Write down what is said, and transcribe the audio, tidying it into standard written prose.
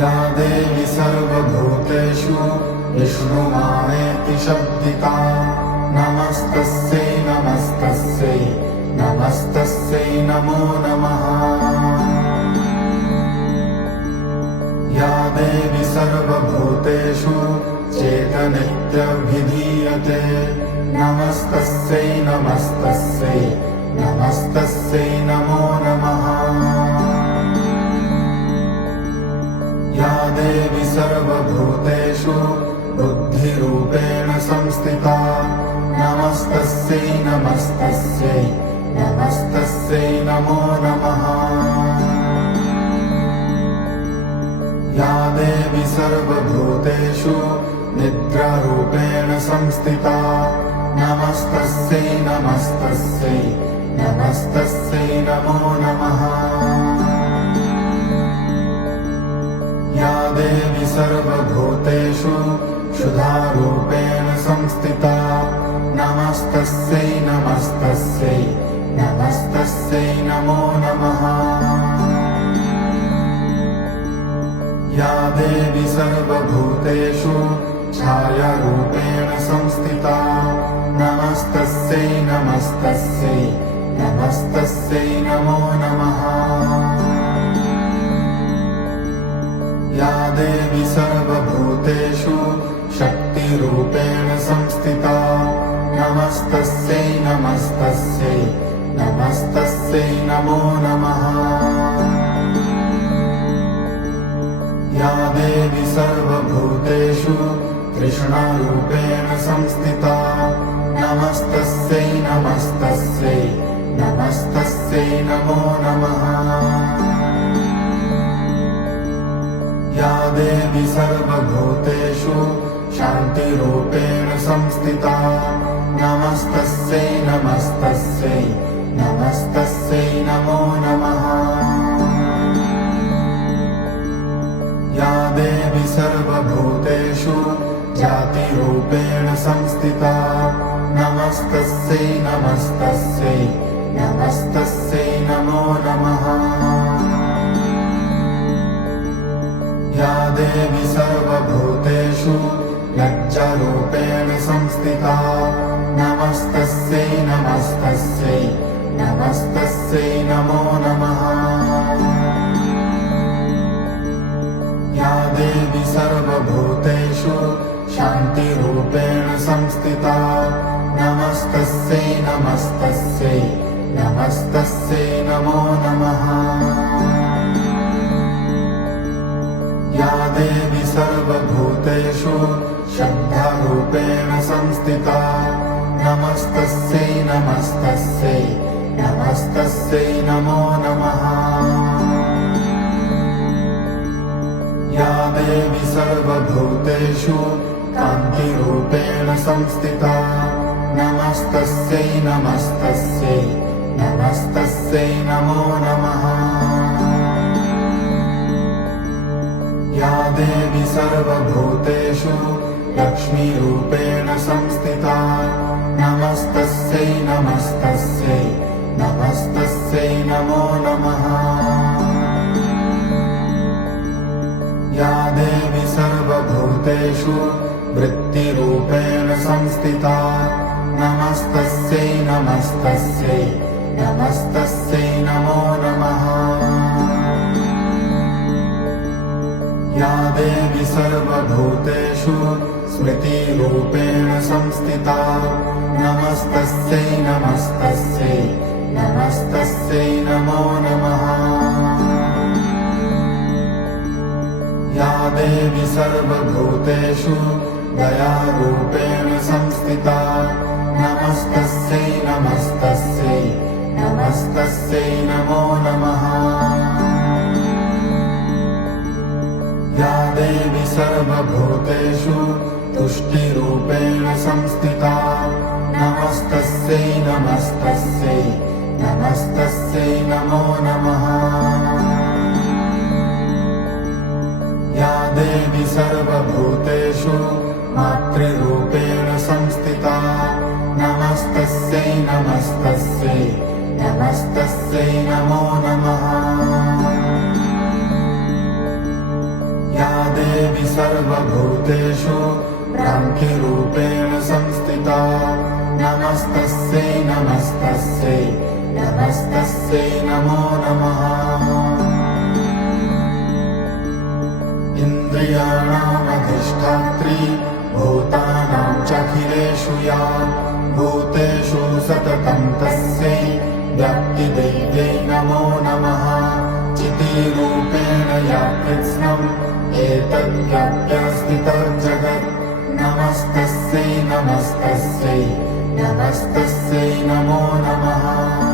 या देवी सर्वभूतेषु विष्णुमानेति शब्दिता नमस्तस्यै नमस्तस्यै नमस्तस्यै नमो नमः। या देवी सर्वभूतेषु चेतनित्यभिधीयते नमस्तस्यै नमस्तस्यै नमस्तस्यै नमो नमः। या देवी सर्वभूतेषु बुद्धिरूपेण संस्थिता नमस्तस्यै नमस्तस्यै नमस्तस्यै नमो नमः। या देवी सर्वभूतेषु निद्रारूपेण संस्थिता नमस्तस्यै नमस्तस्यै नमस्तस्यै नमो नमः। या देवी सर्वभूतेषु क्षुधारूपेण संस्थिता नमस्तस्यै नमस्तस्यै नमस्तस्यै नमो नमः। या देवी सर्वभूतेषु छायारूपेण संस्थिता नमस्तस्यै नमस्तस्यै नमस्तस्यै नमो नमः। या देवी सर्वभूतेषु शक्तिरूपेण संस्थिता नमस्तस्यै नमस्तस्यै नमस्तस्यै नमो नमः। या देवी सर्वभूतेषु कृष्णारूपेण संस्थिता नमस्तस्यै नमस्तस्यै नमस्तस्यै नमो नमः। या देवी सर्वभूतेषु शान्तिरूपेण संस्थिता नमस्तस्यै नमस्तस्यै नमस्तस्यै नमो नमः। या देवी सर्वभूतेषु जातिरूपेण संस्थिता नमस्तस्यै नमस्तस्यै नमस्तस्यै नमो नमः। या देवी सर्वभूतेषु लज्जारूपेण संस्थिता नमस्तस्यै नमस्तस्यै नमस्तस्यै नमो नमः। या देवी सर्वभूतेषु शान्तिरूपेण संस्थिता नमस्तस्यै नमस्तस्यै नमस्तस्यै नमो नमः। या देवी सर्वभूतेषु श्रद्धारूपेण संस्थिता नमस्तस्यै नमस्तस्यै नमस्तस्यै नमो नमः। या देवी सर्वभूतेषु कान्तिरूपेण संस्थिता नमस्तस्यै नमस्तस्यै नमस्तस्यै नमो नमः। या देवी सर्वभूतेषु लक्ष्मीरूपेण संस्थिता नमस्तस्यै नमस्तस्यै नमस्तस्यै नमो नमः। या देवी सर्वभूतेषु वृत्तिरूपेण संस्थिता नमस्तस्यै नमस्तस्यै नमस्तस्यै नमो नमः। या देवी सर्वभूतेषु स्मृतिरूपेण संस्थिता नमस्तस्यै नमस्तस्यै नमस्तस्यै नमो नमः। या देवी सर्वभूतेषु दयारूपेण संस्थिता नमस्तस्यै नमस्तस्यै नमस्तस्यै नमो नमः। या देवी सर्वभूतेषु तुष्टिरूपेण संस्थिता नमस्तस्यै नमस्तस्यै नमस्तस्यै नमो नमः। या देवी सर्वभूतेषु मातृरूपेण संस्थिता नमस्तस्यै नमस्तस्यै नमस्तस्यै नमो नमः। या देवी सर्वभूतेषु ब्रह्मरूपेण संस्थिता नमस्तस्यै नमस्तस्यै नमस्तस्यै नमो नमः। इन्द्रियाणामधिष्ठात्री भूतानां चाखिलेषु या भूतेषु सततं तस्यै व्याप्तिदेव्यै नमो नमः। चितिरूपेण या कृत्स्नम् एतद्व्याप्यास्ति तज्जगत् नमस्तस्यै नमस्तस्यै नमस्तस्यै नमो नमः।